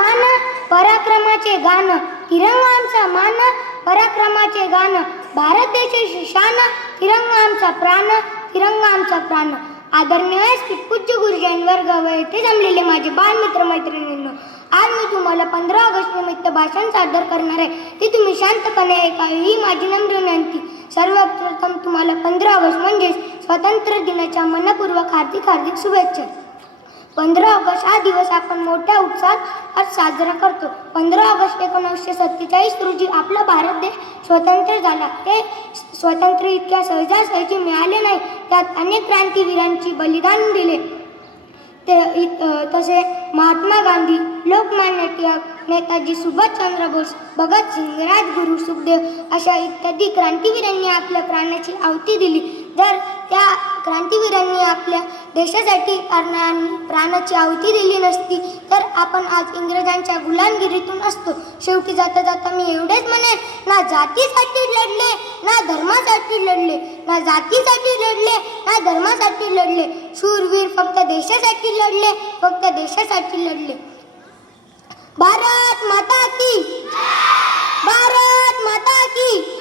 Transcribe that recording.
मान पराक्रमाचे गान, तिरंगा आमचा मान पराक्रमाचे गान, भारत देशाची शान, तिरंगा आमचा प्राण, तिरंगा आमचा प्राण. आदरणीय व्यासपीठ पूज्य गुरुजन वर्ग व येथे जमलेले माझे बालमित्र मैत्रिणींनो, आज मी तुम्हाला 15 ऑगस्ट निमित्त भाषण सादर करणार आहे. ते तुम्ही शांतपणे ऐकावे ही माझी नम्र विनंती. सर्वप्रथम तुम्हाला 15 ऑगस्ट म्हणजेच स्वातंत्र्य दिनाच्या मनपूर्वक हार्दिक शुभेच्छा. 15 ऑगस्ट हा दिवस आपण मोठ्या उत्साहात साजरा करतो. 15 ऑगस्ट 1947 रोजी आपला भारत देश स्वतंत्र झाला. ते स्वातंत्र्य इतक्या सहजासहजी मिळाले नाही. त्यात अनेक क्रांतीवीरांची बलिदान दिले. तसे महात्मा गांधी, लोकमान्य टिळक, नेताजी सुभाषचंद्र बोस, भगतसिंग, राजगुरू, सुखदेव अशा इत्यादी क्रांतीवीरांनी आपल्या प्राणाची आहुती दिली. जर त्या क्रांतीवीरांनी आपल्या देशासाठी प्राणाची आहुती दिली नसती तर आपण आज इंग्रजांच्या गुलामगिरीतून असतो. शेवटी जाता जाता मी एवढेच म्हणेन, ना जातीसाठी लढले, ना धर्मासाठी लढले, ना जातीसाठी लढले, ना धर्मासाठी लढले. शूरवीर फक्त देशासाठी लढले, फक्त देशासाठी लढले. भारत माता की, भारत माता की.